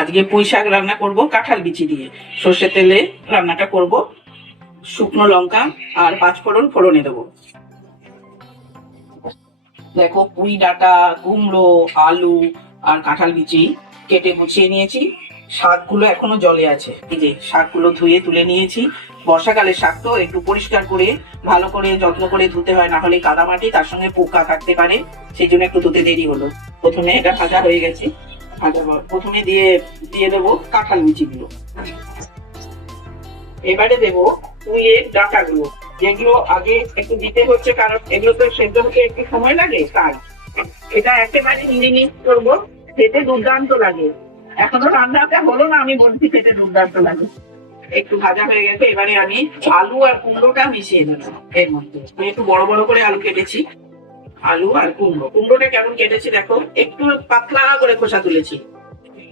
আজকে পুঁই শাক রান্না করব কাঁঠাল বিচি দিয়ে। সর্ষে তেলে রান্নাটা করব, শুকনো লঙ্কা আর পাঁচফোড়ন ফোড়নে দেবো। দেখো পুঁই ডাঁটা, কুমড়ো, আলু আর কাঁঠাল বিচি কেটে গুছিয়ে নিয়েছি। শাকগুলো এখনও জলে আছে। এই যে শাকগুলো ধুয়ে তুলে নিয়েছি। বর্ষাকালের শাক তো একটু পরিষ্কার করে, ভালো করে যত্ন করে ধুতে হয়, না হলে কাদামাটি তার সঙ্গে পোকা থাকতে পারে। সেই জন্য একটু ধুতে দেরি হলো। প্রথমে এটা ভাজা হয়ে গেছে। প্রথমে দিয়ে দিয়ে দেবো কাঁঠাল বিচিগুলো এবারে দেবো পুঁইয়ের ডাঁটাগুলো। যেগুলো আগে একটু দিতে হচ্ছে, কারণ এগুলো তো সেদ্ধ হতে একটু সময় লাগে তাই এটা একেবারে নিরিমিষ করব, খেতে দুর্দান্ত লাগে। এখনও রান্নাটা হলো না, আমি বলছি খেতে দুর্দান্ত লাগে। একটু ভাজা হয়ে গেছে, এবারে আমি আলু আর কুমড়োটা মিশিয়ে দেবো এর মধ্যে। আমি একটু বড় বড় করে আলু কেটেছি। আলু আর কুমড়ো। কুমড়োটা কেমন কেটেছি দেখো? একটু পাতলা করে খোসা তুলেছি।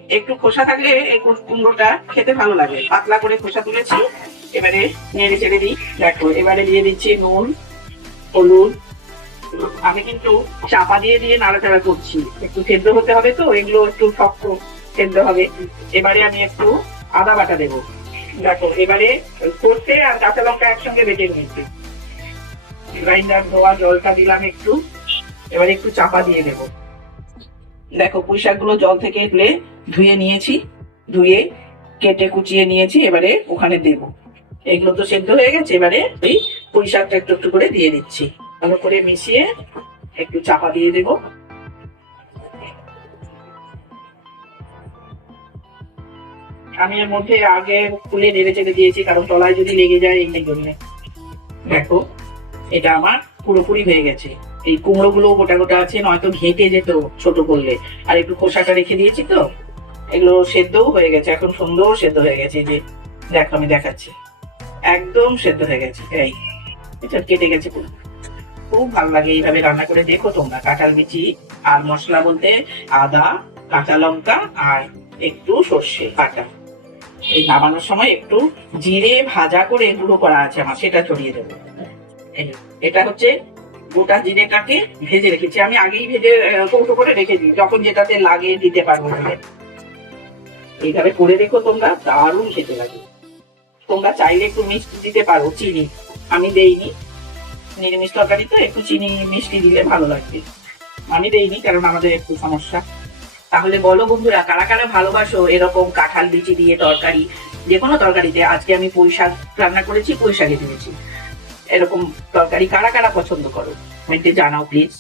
একটু খোসা থাকলে এই কুমড়োটা খেতে ভালো লাগে। পাতলা করে খোসা তুলেছি। এবারে নেড়ে চেড়ে দিই। দেখো, এবারে দিয়ে দিচ্ছি নুন, হলুদ। আমি কিন্তু চাপা দিয়ে দিয়ে নাড়াচাড়া করছি। একটু সেদ্ধ হতে হবে তো, এগুলো একটু শক্ত সেদ্ধ হবে। এবারে আমি একটু আদা বাটা দেবো। দেখো, এবারে সর্ষে আর কাঁচা লঙ্কা একসঙ্গে বেটে নিয়েছি। গ্রাইন্ডার ধোয়া জলটা দিলাম একটু। এবারে একটু চাপা দিয়ে দেবো দেখো পুঁই শাকগুলো জল থেকে তুলে ধুয়ে নিয়েছি, ধুয়ে কেটে কুচিয়ে নিয়েছি, এবারে ওখানে দেবো। এগুলো তো সেদ্ধ হয়ে গেছে, এবারে ওই পুঁই শাকটা একটু একটু করে দিয়ে দিচ্ছি। ভালো করে মিশিয়ে একটু চাপা দিয়ে দেবো। আমি এর মধ্যে আগে খুলে নেড়ে চেড়ে দিয়েছি, কারণ তলায় যদি লেগে যায় এই জন্য দেখো, এটা আমার পুরোপুরি হয়ে গেছে। এই কুমড়ো গুলো গোটা গোটা আছে, নয়তো ঘেঁটে যেত ছোট করলে। আর একটু খোসাটা রেখে দিয়েছি তো? এগুলো সেদ্ধও হয়ে গেছে, এখন সুন্দর সেদ্ধ হয়ে গেছে যে দেখো আমি দেখাচ্ছি। একদম সেদ্ধ হয়ে গেছে, এই, এটা কেটে গেছে পুরো। খুব ভালো লাগে এইভাবে রান্না করে, দেখো তোমরা, কাঁঠাল মিচি আর মশলা বলতে আদা, কাঁচা লঙ্কা আর একটু সর্ষে বাটা। এই নামানোর সময় একটু জিরে ভাজা করে গুঁড়ো করা আছে আমার, সেটা ছড়িয়ে দেবো। এটা হচ্ছে গোটা জিরেটাকে ভেজে রেখেছি। আমি আগেই ভেজে কৌটো করে রেখে দিই যখন যেটাতে লাগে দিতে পারব এইভাবে করে দেখো তোমরা, দারুণ খেতে লাগে। তোমরা চাইলে একটু মিষ্টি দিতে পারো, চিনি। আমি দেইনি। নিরামিষ তরকারি তো, একটু চিনি, মিষ্টি দিলে ভালো লাগবে। আমি দেইনি, কারণ আমাদের একটু সমস্যা। তাহলে বলো বন্ধুরা, কারা কারা ভালোবাসো এরকম কাঁঠাল বিচি দিয়ে তরকারি? যে কোনো তরকারিতে, আজকে আমি পুঁই শাক রান্না করেছি, পুঁই শাকে দিয়েছি। এরকম তরকারি কারা কারা পছন্দ করো? কমেন্টে জানাও প্লিজ